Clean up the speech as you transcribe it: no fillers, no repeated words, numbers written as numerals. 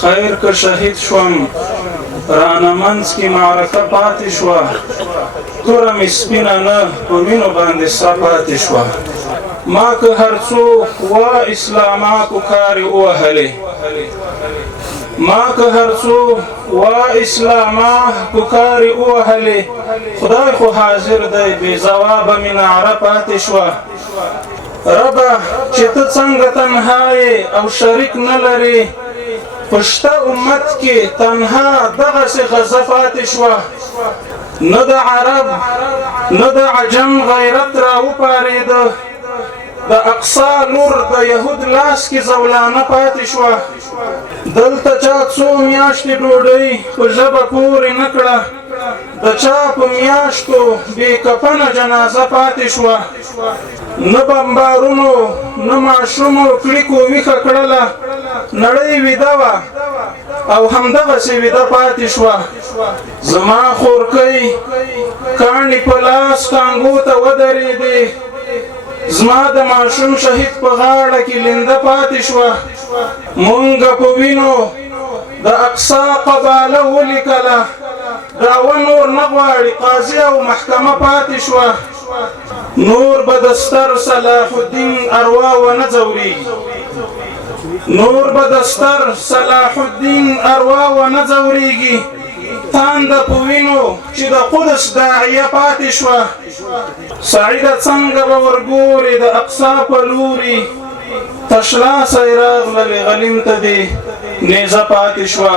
خیر که شهید شوم رانه منځ کې معرکه پاتې شوه توره مې سپینه نه په وینو باندې سره پاتې شوه ما که هر څو وا اسلاما پکارې ووهلې ما که هر څو وا اسلاما پکارې ووهلې خدای خو حاضر دی بې ځوابه مې نعره پاتې شوه ربه چې ته څنګه تنها یې او شریک نه لرې پشته امت کې تنها دغسې غزه پاتې شوه نه د عرب نه د عجم غیرت راوپارېده د اقصا نور د یهود لاس کې زولانه پاتې شوه دلته چا څو میاشتې ډوډۍ په ژبه پورې نه کړه د چا په میاشتو بې کفنه جنازه پاتې شوه نه بمبارونو نه ماشومو کلیکو ویښه کړله نړۍ ویده وه او همدغسې ویده پاتې شوه زما خورکۍ کاڼي په لاس ټانګو ته ودرېدې زما د ماشوم شهید په غاړه کې لنده پاتې شوه مونږ په وینو د اقصا قباله ولیکله دعوه نور نه غواړي قاضي او محکمه پاتې شوه نور به د ستر صلاح الدین اروا ونه ځورېږي نور به د ستر صلاح الدین اروا ونه ځورېږي تانده په وینو چې د قدس داعیه پاتې شوه سعیده څنګه به ورګورې د اقصا په لوري تشلاسی راغللې غلیم ته دې نیزه پاتې شوه